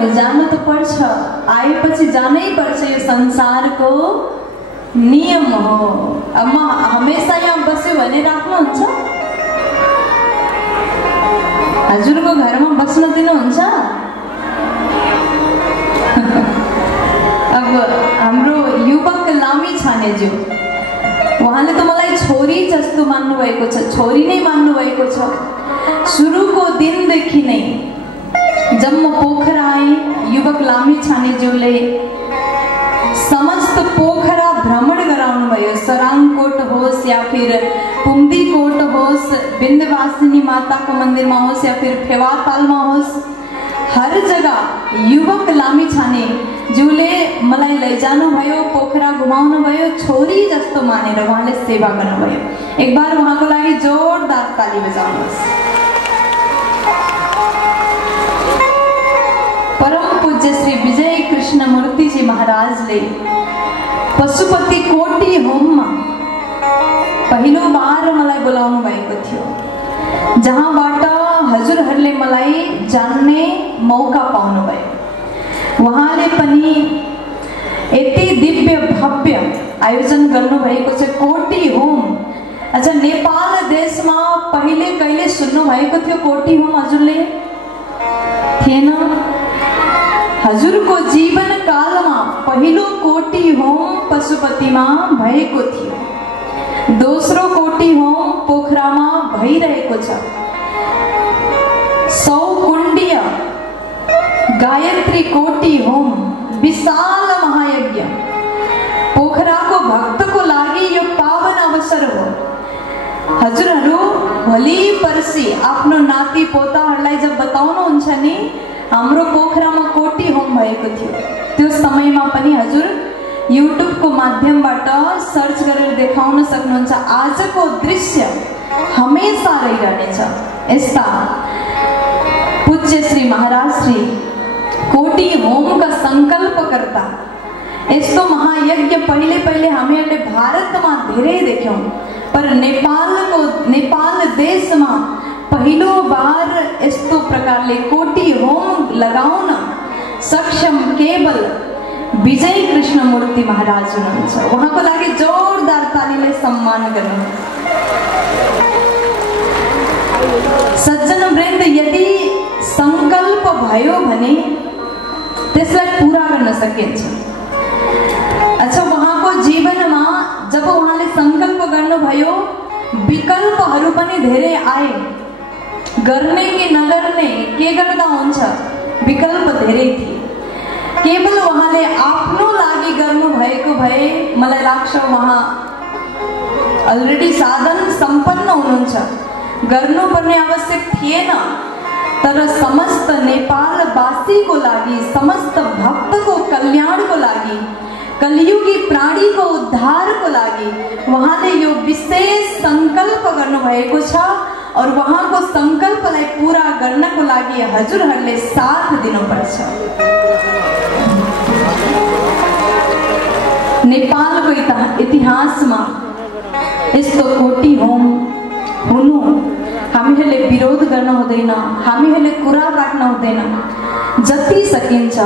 गर्नु? जानु त पर्छ, आएपछि जानै पर्छ, यो संसारको नियम हो। अब म हमेसा यहाँ बस्यो भने राख्नुहुन्छ? हजुरको घरमा बस्न दिनुहुन्छ? अब हाम्रो युवक लामी छानेज्यू, उहाँले त मलाई छोरी जस्तो मान्नु भएको छ, छोरी नै मान्नु भएको छ। सुरुको दिनदेखि नै जब म पोखरा आएँ, युवक लामी छानेज्यूले समस्त पोखरा भ्रमण गराउनु भयो। सराङकोट होस् या फिर पुङ्दीकोट होस्, विन्ध्यवासिनी माताको मन्दिरमा होस् या फिर फेवातालमा होस्, हर जगह युवक लामी छानेज्यूले मलाई लैजानु भयो, पोखरा घुमाउनु भयो। छोरी जस्तो मानेर उहाँले सेवा गर्नुभयो। एक बार उहाँको लागि जोरदार ताली बजाउनुहोस्। परम पूज्य श्री विजय कृष्णमूर्ति जी महाराजले पशुपति कोटी होममा पहिलो बार मलाई बोलाउनु भएको थियो, जहाँबाट हजुरहरूले मलाई जान्ने मौका पाउनु भयो। उहाँले पनि यति दिव्य भव्य आयोजन गर्नुभएको छ, कोटी होम। अच्छा, नेपाल देशमा पहिले कहिले सुन्नु भएको थियो कोटी होम? हजुरले थिएन? हजुरको जीवन कालमा पहिलो कोटी होम पशुपतिमा भएको थियो, दोस्रो कोटी होम पोखरामा भइरहेको छ। 100 कुण्डीय गायत्री कोटी होम, विशाल महायज्ञ पोखराको भक्तको लागि यो पावन अवसर हो। हजुरहरू भोलि पर्सि आफ्नो नाति पोताहरूलाई जब बताउनुहुन्छ नि हाम्रो पोखरामा कोटी होम भएको थियो, त्यो समयमा पनि हजुर युट्युबको माध्यमबाट सर्च गरेर देखाउन सक्नुहुन्छ। आजको दृश्य हमेशा रहिरहनेछ। यस्ता पूज्य श्री महाराज श्री कोटी होमका संकल्पकर्ता, यस्तो महायज्ञ पहिले पहिले हामीहरूले भारतमा धेरै देख्यौं, पर नेपाल देशमा पहिलो बार यस्तो प्रकारले कोटी होम लगाउन सक्षम केवल विजय कृष्णमूर्ति महाराज हुनुहुन्छ। उहाँको लागि जोरदार तालीले सम्मान गर्नुहोस्। सज्जन वृन्द, यदि संकल्प भयो भने त्यसलाई पूरा गर्न सकिन्छ। अच्छा, उहाँको जीवनमा जब उहाँले संकल्प गर्नुभयो, विकल्पहरू पनि धेरै आए। गर्ने कि नगर्ने, के गर्दा हुन्छ, विकल्प धेरै थिए। केवल उहाँले आफ्नो लागि गर्नु भएको भए मलाई लाग्छ उहाँ अलरेडी साधन सम्पन्न हुनुहुन्छ, गर्नुपर्ने आवश्यक थिएन। तर समस्त नेपालवासीको लागि, समस्त भक्तको कल्याणको लागि, कलियुगी प्राणीको उद्धारको लागि उहाँले यो विशेष संकल्प गर्नुभएको छ। और उहाँको संकल्पलाई पूरा गर्नको लागि हजुरहरूले साथ दिनुपर्छ। नेपालको इतिहासमा यस्तो कोटी होम हुनु हामीहरूले विरोध गर्न हुँदैन, हामीहरूले कुरा काट्न हुँदैन। जति सकिन्छ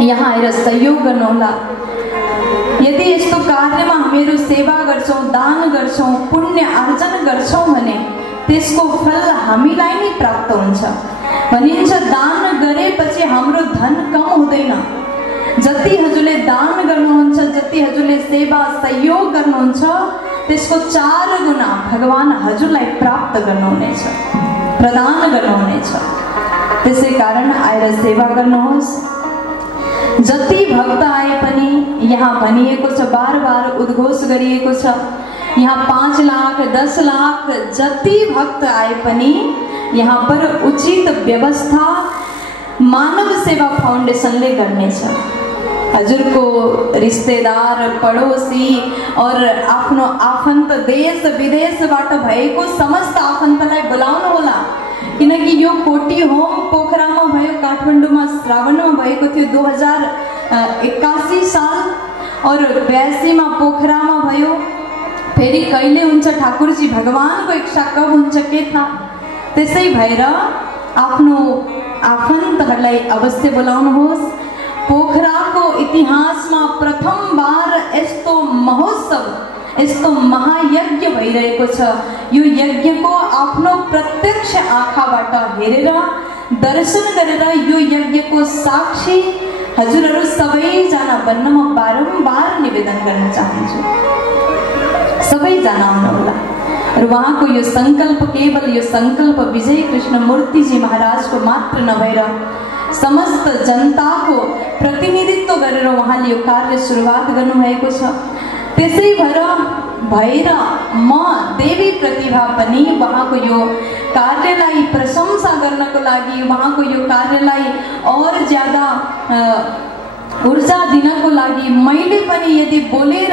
यहाँ आएर सहयोग गर्नुहोला। यदि यस्तो कार्यमा हामीहरू सेवा गर्छौं, दान गर्छौं, पुण्य आर्जन गर्छौं भने त्यसको फल हामीलाई नै प्राप्त हुन्छ। भनिन्छ दान गरेपछि हाम्रो धन कम हुँदैन। जति हजुरले दान गर्नुहुन्छ, जति हजुरले सेवा सहयोग गर्नुहुन्छ, त्यसको 4 गुणा भगवान हजुरलाई प्राप्त गर्नुहुनेछ, प्रदान गर्नुहुनेछ। त्यसै कारण आएर सेवा गर्नुहोस्। जति भक्त आए पनि यहाँ भनिएको छ, बार बार उद्घोष गरिएको छ, यहाँ 5 लाख 10 लाख जति भक्त आए पनि यहाँ पर उचित व्यवस्था मानव सेवा फाउन्डेसनले गर्नेछ। हजुरको रिश्तेदार, पडोसी और आफ्नो आफन्त देश विदेशबाट भएको समस्त आफन्तलाई बोलाउनु होला, किनकि यो कोटी होम पोखरामा भयो, काठमाडौँमा श्रावणमा भएको थियो 2081 साल, और 82 मा पोखरामा भयो। फेरि कहिले हुन्छ ठाकुरजी भगवानको इच्छा कब हुन्छ के थाहा। त्यसै भएर आफ्नो आफन्तहरूलाई अवश्य बोलाउनुहोस्। पोखराको इतिहासमा प्रथम बार यस्तो महोत्सव, यस्तो महायज्ञ भइरहेको छ। यो यज्ञको आफ्नो प्रत्यक्ष आँखाबाट हेरेर दर्शन गरेर यो यज्ञको साक्षी हजुरहरू सबैजना बन्न म बारम्बार निवेदन गर्न चाहन्छु। सबैजना आउनुहोला र उहाँको यो सङ्कल्प केवल यो सङ्कल्प विजय कृष्णमूर्तिजी महाराजको मात्र नभएर समस्त जनताको प्रतिनिधित्व गरेर उहाँले यो कार्य सुरुवात गर्नुभएको छ। त्यसै भएर म देवी प्रतिभा पनि उहाँको यो कार्यलाई प्रशंसा गर्नको लागि, उहाँको यो कार्यलाई और ज्यादा ऊर्जा दिनको लागि मैले पनि यदि बोलेर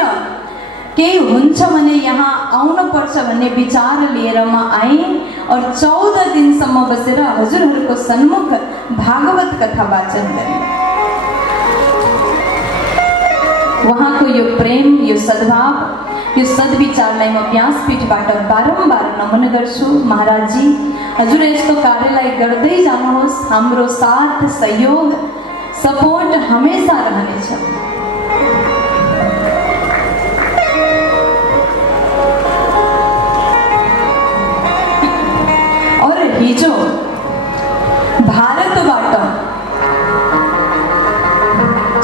केही हुन्छ भने यहाँ आउनुपर्छ भन्ने विचार लिएर म आएँ और 14 दिनसम्म बसेर हजुरहरूको सन्मुख भागवत कथा वाचन गरेँ। उहाँको यो प्रेम, यो सद्भाव, यो सद्विचारलाई म व्यासपीठबाट बारम्बार नमन गर्छु। महाराजजी, हजुर यस्तो कार्यलाई गर्दै जानुहोस्। हाम्रो साथ, सहयोग, सपोर्ट हमेशा रहनेछ। और हिजो भारतबाट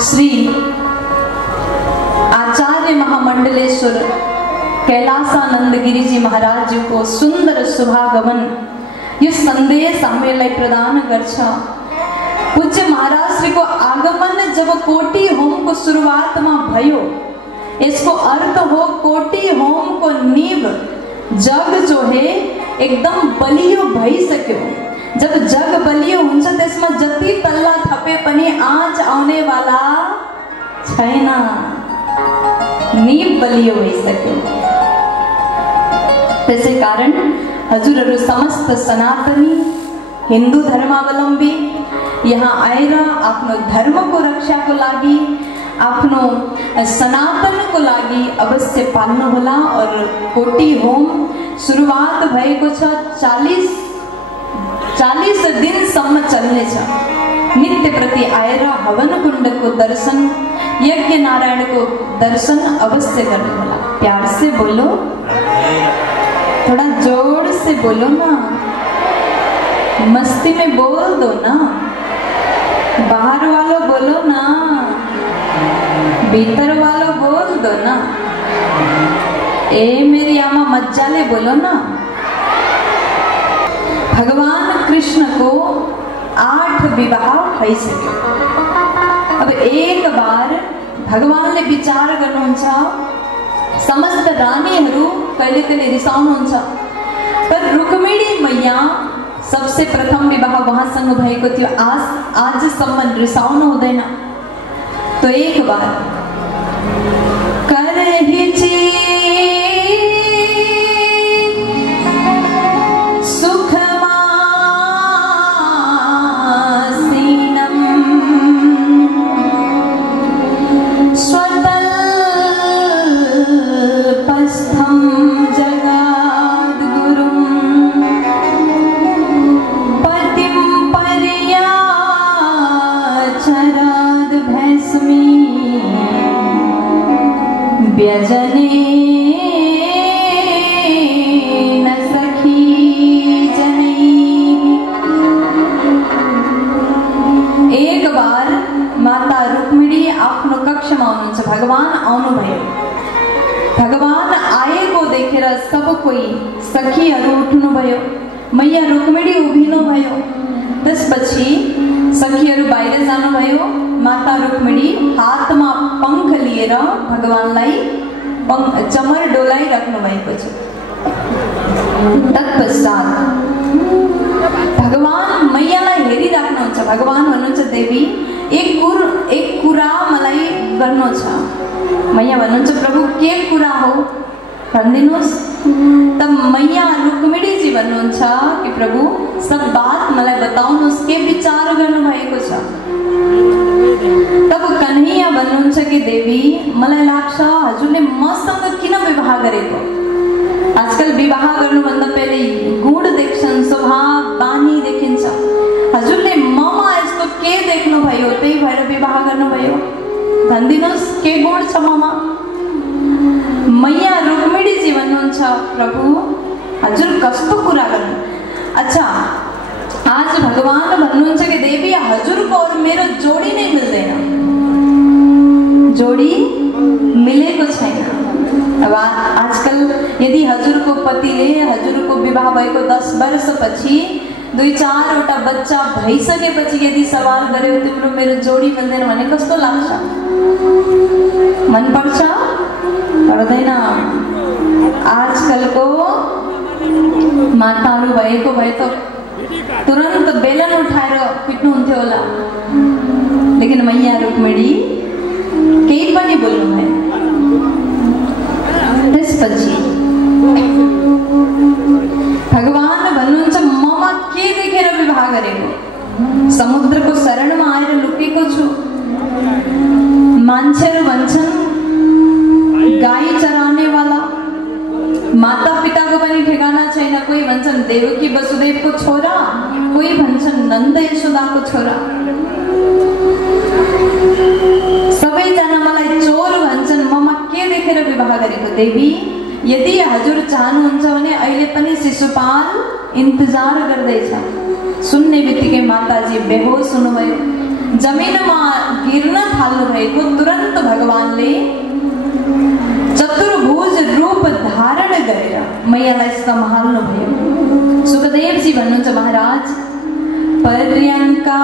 श्री आचार्य महामण्डलेश्वर कैलासानंद गिरिजी महाराज जी को सुंदर शुभागमन यो संदेश हामीलाई प्रदान गर्छ। पूज्य महाराज श्री को आगमन जब कोटी होम को शुरुआत में भयो, इसको अर्थ हो कोटी होम को नींव जग जो है एकदम बलियो भइसक्यो। जब जग बलियो हुन्छ त्यसमा जति तल्ला थपे पनि आँच आउने वाला छैन, नींव बलियो भइसक्यो। त्यसै कारण हजुरहरू समस्त सनातनी हिंदू धर्मावलम्बी यहाँ आएर आफ्नो धर्मको रक्षाको लागि, आफ्नो सनातनको लागि अवश्य पाल्नु होला। और कोटी होम सुरुवात भएको छ, 40 दिनसम्म चल्नेछ। नित्य प्रति आएर हवन कुण्डको दर्शन, यज्ञ नारायण को दर्शन अवश्य करने वाला। प्यार से बोलो, थोड़ा जोर से बोलो ना, मस्ती में बोल दो ना, बाहर वालों बोलो ना, भीतर वालों बोल दो ना। ए मेरी आमा मज्जाले बोलो ना। भगवान कृष्ण को 8 विवाह भइसक्यो। अब एक बार भगवानले विचार गर्नुहुन्छ, समस्त रानीहरू कहिले कहिले रिसाउनुहुन्छ, तर रुक्मिणी मैया सबसे प्रथम विवाह उहाँसँग भएको थियो। आजसम्म रिसाउनु हुँदैन। तो एक बार करहिची भगवान आउनुभयो। भगवान आएको देखेर सब कोही सखीहरू उठ्नुभयो। मैया रुक्मिणी उभिनुभयो। त्यसपछि सखीहरू बाहिर जानुभयो। माता रुक्मिणी हातमा पंख लिएर भगवानलाई चमर डोलाइराख्नु भएको छ। तत्पश्चात भगवान मैयालाई हेरिराख्नुहुन्छ। भगवान भन्नुहुन्छ, देवी एक कुरा मलाई गर्नु छ। मैया भन्नुहुन्छ, प्रभु के कुरा हो भनिदिनुहोस्। तब मैया रुक्मिणी जी भन्नुहुन्छ कि प्रभु सब बात मलाई बताउनुहोस्, के विचार गर्नु भएको छ। तब कन्हैया भन्नुहुन्छ कि देवी मलाई लाग्छ हजुरले मसँग किन विवाह गरेको। आजकल विवाह गर्नुभन्दा पहिले गुण देख्छन्, स्वभाव बानी देखिन्छ। हजुरले विवाह गर्नुभयो। भनिदिनुहोस् के गुण छ ममा? मैया रुक्मिणीजी भन्नुहुन्छ प्रभु हजुर कस्तो कुरा गर्नु। अच्छा आज भगवान भन्नुहुन्छ कि देवी हजुरको और मेरो जोडी नै मिल्दैन, जोडी मिलेको छैन। अब आजकल यदि हजुरको पतिले हजुरको विवाह भएको 10 वर्षपछि 2-4वटा बच्चा भइसकेपछि यदि सवाल गर्यो तिम्रो मेरो जोडी मिल्दैन भने कस्तो लाग्छ? मन पर्छ? पर्दैन। आजकलको माताहरू भएको भए त तुरन्त बेलन उठाएर पिट्नुहुन्थ्यो होला, लेकिन मैया रुक्मिणी केही पनि बोल्नु भएन। त्यसपछि भगवान भन्नुहुन्छ ममा के देखेर विवाह गरेको? समुद्रको शरणमा आएर लुकेको छु। मान्छेहरू भन्छन् गाई चराउने वाला, माता पिताको पनि ठेगाना छैन। कोही भन्छन् देवकी वसुदेवको छोरा, कोही भन्छन् नन्द यशोदाको छोरा। सबैजना मलाई चोर भन्छन्। ममा के देखेर विवाह गरेको? देवी यदि हजुर चाहनुहुन्छ भने अहिले पनि शिशुपाल इन्तजार गर्दैछ। सुन्ने बित्तिकै माताजी बेहोस हुनुभयो, जमिनमा गिर्न थाल्नु भएको। तुरन्त भगवानले चतुर्भुज रूप धारण गरेर मैयालाई सम्हाल्नु भयो। सुखदेवजी भन्नुहुन्छ महाराज पर्यङ्का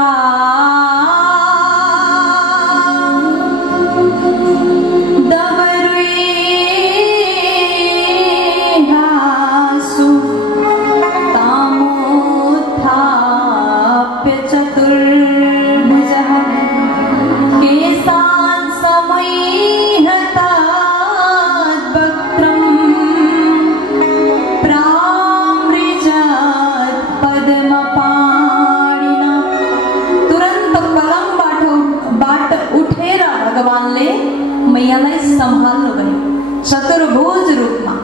चतुर्भुज रूपमा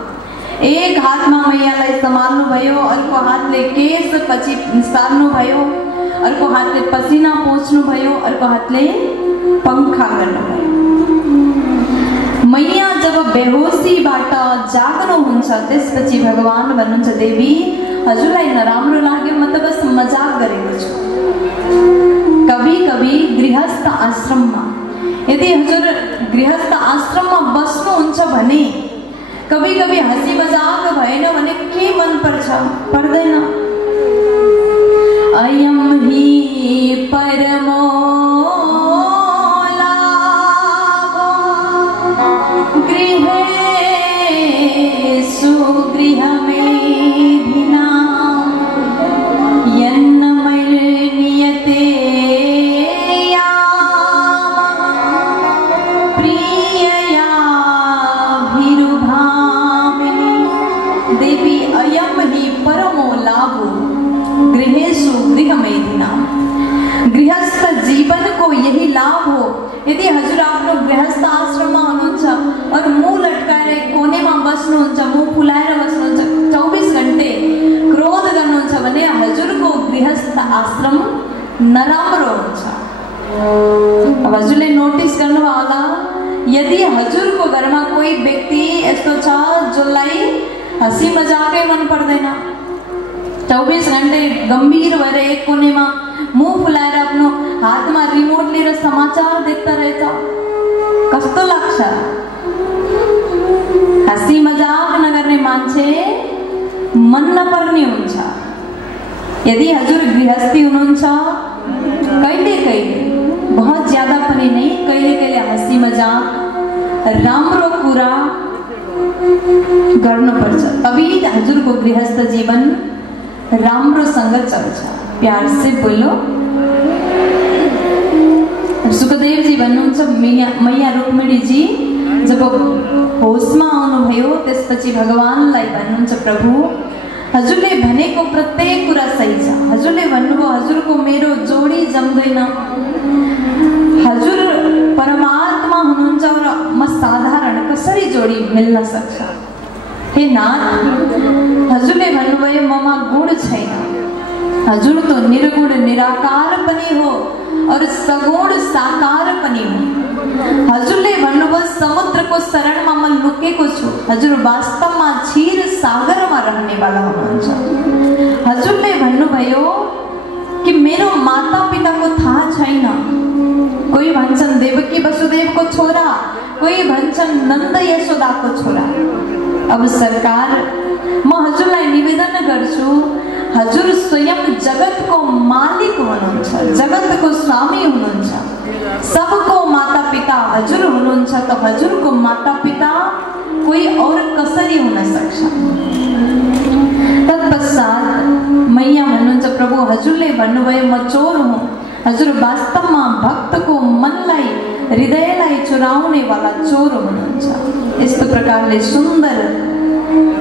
एक हातमा मैयालाई सम्हाल्नु भयो, अर्को हातले केश पछि सार्नु भयो, अर्को हातले पसिना पोछ्नु भयो, अर्को हातले पंखा गर्नु भयो। मैया जब बेहोसीबाट जाग्नुहुन्छ त्यसपछि भगवान भन्नुहुन्छ देवी हजुरलाई नराम्रो लाग्यो म त बस मजाक गरेको छु। कभी कभी गृहस्थ आश्रममा यदि हजुर गृहस्थ आश्रममा बस्नुहुन्छ भने कभी कभी हँसी मजाक भएन भने के मन पर्छ? पर्दैन। अयम हि परमो लाभो गृहेषु गृहमेधिनां यन्नमर्नियते गृहस्थ जीवन को यही लाभ हो। यदि हजुर आफ्नो गृहस्थ आश्रममा हुनुहुन्छ और मुख लटकाएर कोनेमा बस्नुहुन्छ, मुख फुलाएर बस्नुहुन्छ, 24 घण्टे क्रोध गर्नुहुन्छ भने हजुरको गृहस्थ आश्रम नराम्रो हुन्छ। अब हजुरले नोटिस गर्नु होला यदि हजुरको घरमा कोही व्यक्ति यस्तो छ जसलाई हँसी मजाकै मन पर्दैन, 24 घण्टे गम्भीर भएर एक कोनेमा मुख फुलाएर आफ्नो हातमा रिमोट लिएर समाचार देख्दा रहेछ, कस्तो लाग्छ? हँसी मजाक नगर्ने मान्छे मन नपर्ने हुन्छ। यदि हजुर गृहस्थी हुनुहुन्छ कहिले कहिले बहुत ज्यादा पनि नै कहिले कहिले हँसी मजाक राम्रो कुरा गर्नुपर्छ, तभी हजुरको गृहस्थ जीवन राम्रोसँग चल्छ। प्यार से बोलो। सुखदेव जी भन्नुहुन्छ मैया रुक्मिणी जी जब होसमा आउनुभयो त्यसपछि भगवानलाई भन्नुहुन्छ प्रभु हजुरले भनेको प्रत्येक कुरा सही छ। हजुरले भन्नुभयो हजुरको मेरो जोडी जम्दैन, हजुर परमात्मा हुनुहुन्छ र म साधारण कसरी जोडी मिल्न सक्छ? हे नाथ हजुरले भन्नुभयो ममा गुण छैन, हजुर तो निर्गुण निराकार पनि हो और सगुण साकार पनि हुँ। हजुरले भन्नुभयो समुद्रको शरणमा म लुकेको छु। हजुर वास्तवमा क्षीर सागरमा रहनेवाला हुनुहुन्छ। हजुरले भन्नुभयो कि मेरो माता पिताको थाहा छैन। कोही भन्छन् देवकी वसुदेवको छोरा, कोही भन्छन् नन्द यशोदाको छोरा। अब सरकार, म हजुरलाई निवेदन गर्छु, हजुर स्वयं जगतको मालिक हुनुहुन्छ, जगतको स्वामी हुनुहुन्छ, सबको माता पिता हजुर हुनुहुन्छ। त हजुरको माता पिता कोही और कसरी हुन सक्छ? तत्पश्चात मैया भन्नुहुन्छ, प्रभु हजुरले भन्नुभयो म चोर हुँ। हजुर वास्तवमा भक्तको मनलाई, हृदयलाई चुराउने वाला चोर हुनुहुन्छ। यस्तो प्रकारले सुन्दर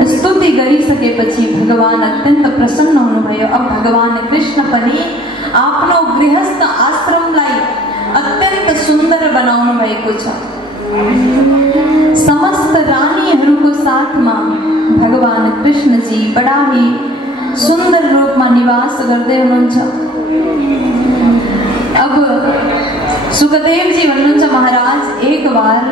स्तुति गरिसकेपछि भगवान अत्यन्त प्रसन्न हुनुभयो। अब भगवान कृष्ण पनि आफ्नो गृहस्थ आश्रमलाई अत्यन्त सुन्दर बनाउनु भएको छ। समस्त रानीहरूको साथमा भगवान कृष्ण जी बडा ही सुन्दर रूपमा निवास गर्दै हुनुहुन्छ। अब सुखदेव जी भन्नुहुन्छ, महाराज एक बार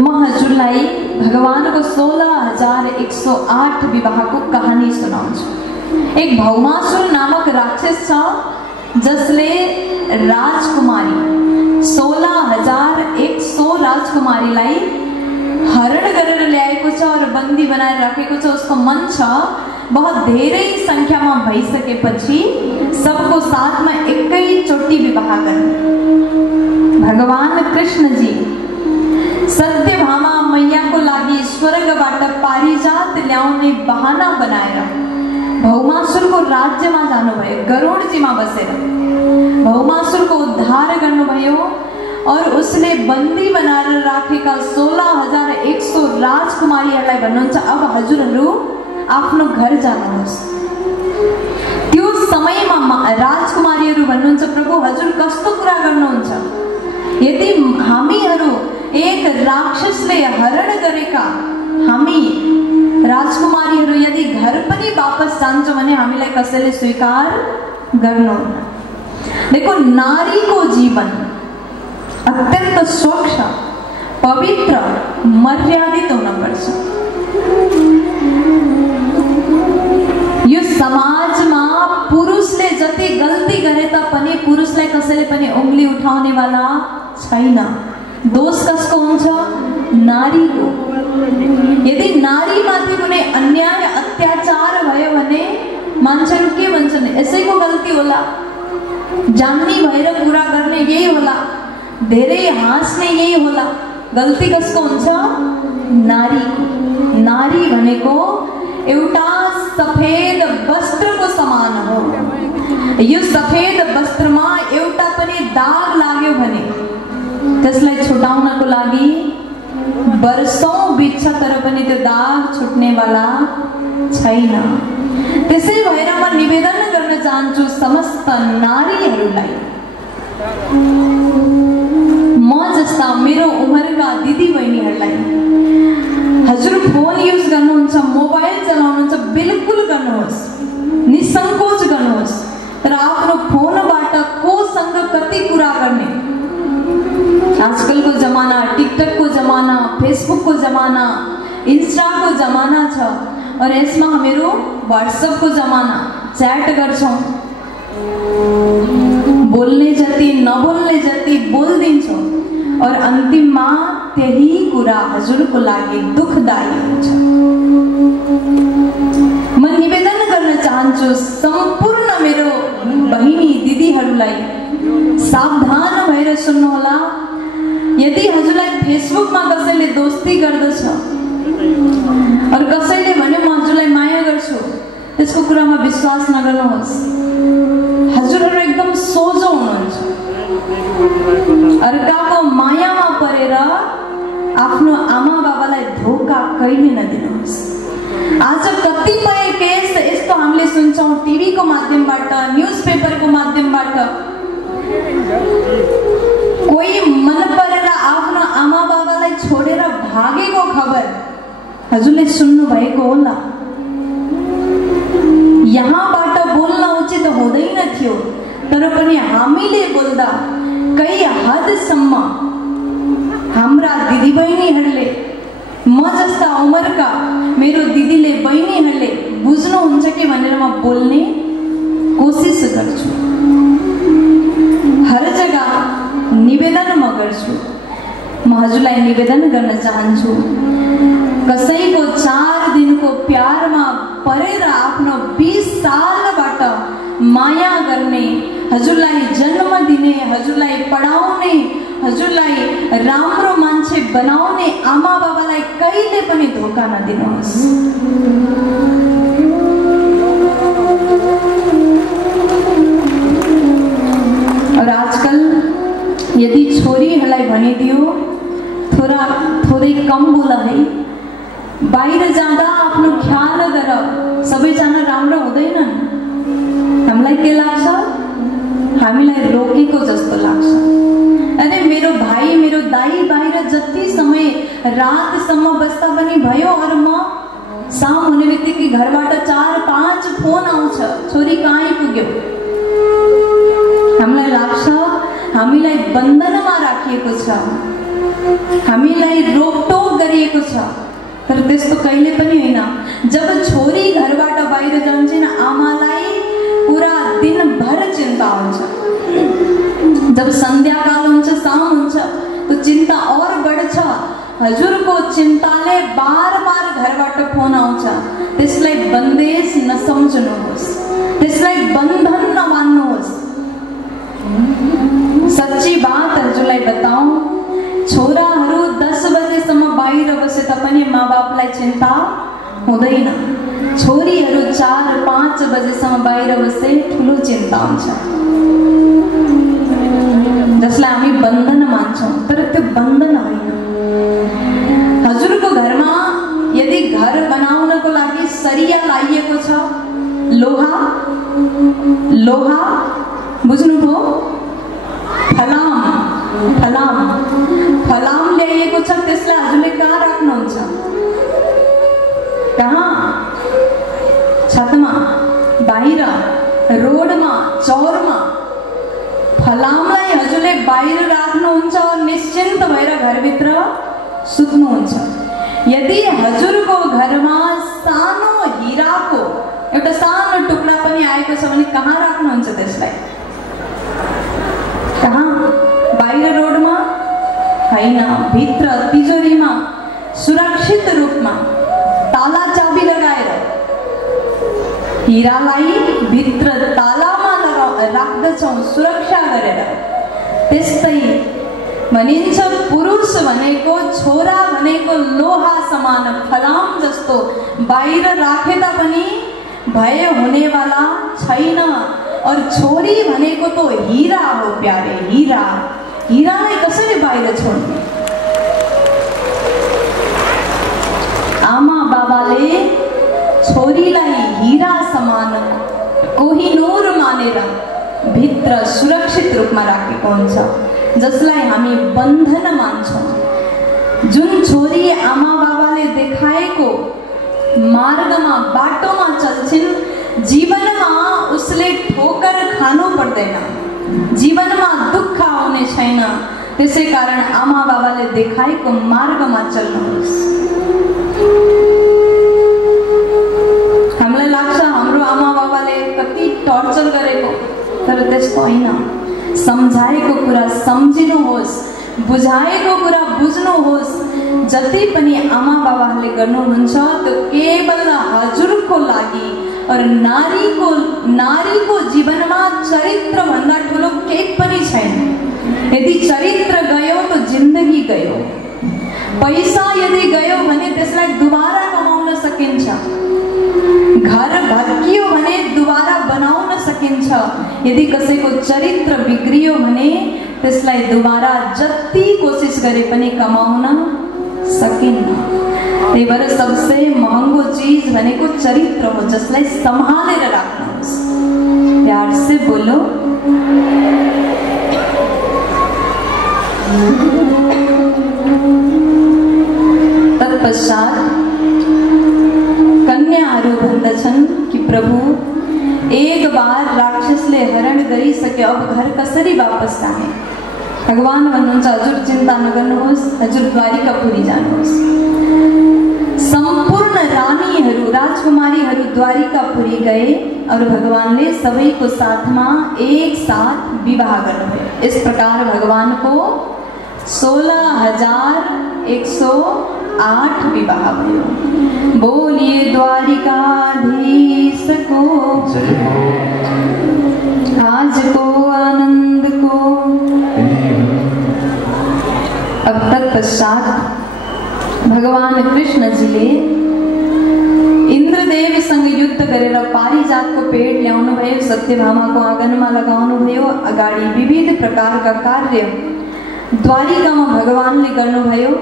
म हजुरलाई भगवानको 16,108 विवाहको कहानी सुनाउँछु। एक भौमासुर नामक राक्षस छ जसले राजकुमारी 16,100 राजकुमारीलाई हरण गरेर ल्याएको छ और बन्दी बनाएर राखेको छ। उसको मन छ बहुत धेरै संख्यामा भइसकेपछि सबको साथमा एकैचोटि विवाह गर्ने। भगवान कृष्ण जी सत्यभामा मैयाको लागि स्वर्गबाट पारिजात ल्याउने बहाना बनाएर भौमासुरको राज्यमा जानुभयो। गरुडजीमा बसेर भौमासुरको उद्धार गर्नुभयो और उसले बन्दी बनाएर राखेका 16,100 राजकुमारीहरूलाई भन्नुहुन्छ, अब हजुरहरू आफ्नो घर जानुहोस्। त्यो समयमा राजकुमारीहरू भन्नुहुन्छ, प्रभु हजुर कस्तो कुरा गर्नुहुन्छ? यदि हामीहरू एक राक्षसले हरण गरेका हामी राजकुमारीहरू यदि घर पनि वापस जान्छौँ भने हामीलाई कसैले स्वीकार गर्नुहुन्न। देखो, नारीको जीवन अत्यन्त स्वच्छ, पवित्र, मर्यादित हुनुपर्छ। यो समाजमा पुरुषले जति गल्ती गरे तापनि पुरुषलाई कसैले पनि उंगली उठाउने वाला छैन। दोष कसको हुन्छ? नारीको। यदि नारीमाथि कुनै अन्याय अत्याचार भयो भने मान्छेहरू के भन्छन्? यसैको गल्ती होला, जान्नी भएर कुरा गर्ने यही होला, धेरै हाँस्ने यही होला। गल्ती कसको हुन्छ? नारीको। नारी भनेको एउटा सफेद वस्त्रको समान हो। यो सफेद वस्त्रमा एउटा पनि दाग लाग्यो भने त्यसलाई छुटाउनको लागि वर्षौं बित्छ, तर पनि त्यो दाग छुट्नेवाला छैन। त्यसै भएर म निवेदन गर्न चाहन्छु समस्त नारीहरूलाई, म जस्ता मेरो उमेरका दिदी बहिनीहरूलाई, हजुर फोन युज गर्नुहुन्छ, मोबाइल चलाउनुहुन्छ, बिल्कुल गर्नुहोस्, निसंकोच गर्नुहोस्। तर आफ्नो फोनबाट कोसँग कति कुरा गर्ने? आजकलको जमाना टिकटकको जमाना, फेसबुकको जमाना, इन्स्टाको जमाना छ और यसमा हामीहरू व्हाट्सएपको जमाना, च्याट गर्छौं। बोल्ने जति नबोल्ने जति बोलिदिन्छौं और अन्तिममा त्यही कुरा हजुरको लागि दुखदायी हुन्छ। म निवेदन गर्न चाहन्छु सम्पूर्ण मेरो बहिनी दिदीहरूलाई सावधान भएर सुन्नुहोला। यदि हजुरलाई फेसबुकमा कसैले दोस्ती गर्दछ और कसैले भन्यो म हजुरलाई माया गर्छु, त्यसको कुरामा विश्वास नगर्नुहोस्। हजुरहरू एकदम सोझो हुनुहुन्छ। अर्काको मायामा परेर आफ्नो आमा बाबालाई धोका कहिले नदिनुहोस्। आज कतिपय केस यस्तो हामीले सुन्छौं टिभीको माध्यमबाट, न्यूजपेपरको माध्यमबाट। कोही मन परेर आफ्नो आमा बाबालाई छोडेर भागेको खबर हजुरले सुन्नु भएको होला। यहाँबाट बोल्न उचित हुँदैन तर पनि हामीले बोल्दा कई हदसम्म हाम्रा दिदीबहिनीहरूले म जस्ता उमेरका मेरो दिदीले बहिनीहरूले बुझ्नुहुन्छ कि भनेर म बोल्ने कोसिस गर्छु। हर जग्गा निवेदन म गर्छु। म हजुरलाई निवेदन गर्न चाहन्छु, कसैको 4 दिनको प्यारमा परेर आफ्नो 20 सालबाट माया गर्ने, हजुरलाई जन्म दिने, हजुरलाई पढाउने, हजुरलाई राम्रो मान्छे बनाउने आमा बाबालाई कहिले पनि धोका नदिनुहोस्। और आजकल यदि छोरीहरूलाई भनिदियो थोरै कम बोल है, बाहिर जाँदा आफ्नो ख्याल गर, सबैजना राम्रो हुँदैनन्। हामीलाई के लाग्छ? हामीलाई रोकेको जस्तो लाग्छ। अरे मेरो भाइ मेरो दाई बाहिर जति समय रातसम्म बस्दा पनि भयो, और म शाम हुने बित्तिकै घरबाट 4-5 फोन आउँछ, छोरी कहाँ आइपुग्यो? हामीलाई लाग्छ हामीलाई बन्धनमा राखिएको छ, हामीलाई रोकटोक गरिएको छ। तर त्यस्तो कहिले पनि होइन। जब छोरी घरबाट बाहिर जान्छन्, आमालाई पुरा दिनभर चिन्ता हुन्छ। जब सन्ध्याकाल हुन्छ, शाम हुन्छ, तो चिन्ता और बढ्छ। हजुरको चिन्ताले बार बार घरबाट फोन आउँछ। त्यसलाई बन्देज नसम्झनुहोस्, त्यसलाई बन्धन नमान्नुहोस्। सच्ची बात हजुरलाई बताऊं, छोराहरू 10 बजेसम्म बाहिर बसे तापनि माँ बापलाई चिन्ता हुँदैन। छोरीहरू 4-5 बजेसम्म बाहिर बसे ठुलो चिन्ता हुन्छ, जसलाई हामी बन्धन मान्छौँ। तर त्यो बन्धन होइन। हजुरको घरमा यदि घर बनाउनको लागि सरिया लाइएको छ, लोहा बुझ्नुभयो? फलाम ल्याइएको छ, त्यसलाई हजुरले कहाँ राख्नुहुन्छ? कहाँ? छतमा, बाहिर, रोडमा, चौरमा। फलामलाई हजुरले बाहिर राख्नुहुन्छ और निश्चिन्त भएर घरभित्र सुत्नुहुन्छ। यदि हजुरको घरमा सानो हिराको एउटा सानो टुक्रा पनि आएको छ भने कहाँ राख्नुहुन्छ त्यसलाई? कहाँ? बाहिर रोडमा होइन, भित्र तिजोरीमा सुरक्षित रूपमा ताला चाबी लगाएर हिरालाई भित्र तालामा राख्दछौँ सुरक्षा गरेर। त्यस्तै भनिन्छ पुरुष भनेको, छोरा भनेको लोहा समान, फलाम जस्तो बाहिर राखे तापनि भय हुनेवाला छैन। और छोरी भनेको तो हीरा हो प्यारे, हीरालाई कसरी बाहिर छोड्ने? आमा बाबाले छोरीलाई हीरा समान, कोहिनूर मानेर भित्र सुरक्षित रूपमा राखेको हुन्छ, जसलाई हामी बन्धन मान्छौँ। जुन छोरी आमा बाबाले देखाएको मार्गमा बाटोमा चल्छिन्, जीवनमा उसले ठोकर खानु पर्दैन, जीवनमा दुःख आउने छैन। त्यसै कारण आमा बाबाले देखाएको मार्गमा चल्नुहोस्। हामीलाई लाग्छ हाम्रो आमा बाबाले कति टर्चर गरेको, तर त्यस्तो होइन। सम्झाएको कुरा सम्झिनुहोस्, बुझाएको कुरा बुझ्नुहोस्। जति पनि आमा बाबाहरूले गर्नुहुन्छ त्यो केवल हजुरको लागि। और नारीको जीवनमा चरित्र भन्दा ठुलो केही पनि छैन। यदि चरित्र गयो तो जिन्दगी गयो। पैसा यदि गयो भने त्यसलाई दुबारा कमाउन सकिन्छ, घर भत्कियो भने दुबारा बनाउन सकिन्छ। यदि कसैको चरित्र बिग्रियो भने त्यसलाई दुबारा जति कोसिस गरे पनि कमाउन सकिन्न। त्यही भएर सबसे महँगो चीज भनेको चरित्र हो, जसलाई सम्हालेर राख्नुहोस्। प्यार से बोलो। तत्पश्चात कन्याहरू भन्दछन् कि प्रभु, एक बार राक्षसले राज्य हरण गरिसके अब घर कसरी वापस जाने। भगवान भन्नुहुन्छ हजुर चिन्ता नगर्नुहोस्, हजुर द्वारिकापुरी जानुहोस्। सम्पूर्ण रानीहरू राजकुमारीहरू द्वारिकापुरी गए और भगवानले सबैको साथमा एक साथ विवाह गर्नुभयो। इस प्रकार भगवान को 16,108 विवाह भयो। बोलिए द्वारिकाधीश को आज को आनंद को। अब तत्पश्चात भगवान कृष्ण जीले इंद्रदेव संग युद्ध गरेर पारिजात को पेड़ ल्याउनु भयो, सत्यभामा को आँगनमा लगाउनु भयो। अगाडि विविध प्रकारका कार्य द्वारिकामा भगवानले गर्नुभयो।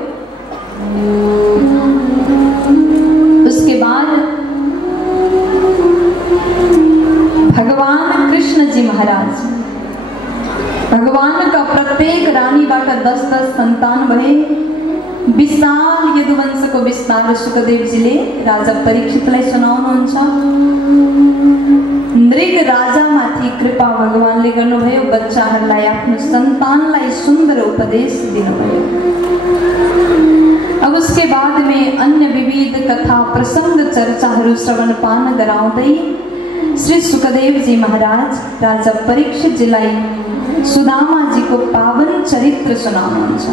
उसके बाद भगवान कृष्ण जी महाराज भगवान का प्रत्येक रानीबाट 10-10 संतान भए। विशाल यदुवंश को विस्तार सुखदेव जीले राजा परीक्षितलाई सुनाउनुहुन्छ। नृग राजा माथि कृपा भगवानले गर्नुभयो। बच्चाहरूलाई आफ्नो सन्तानलाई सुन्दर उपदेश दिनुभयो। अब उसके बाद में अन्य विविध कथा प्रसंग चर्चाहरू श्रवणपान गराउँदै श्री सुखदेव जी महाराज राजा परीक्षित जीलाई सुदामा जी को पावन चरित्र सुनाउनुहुन्छ।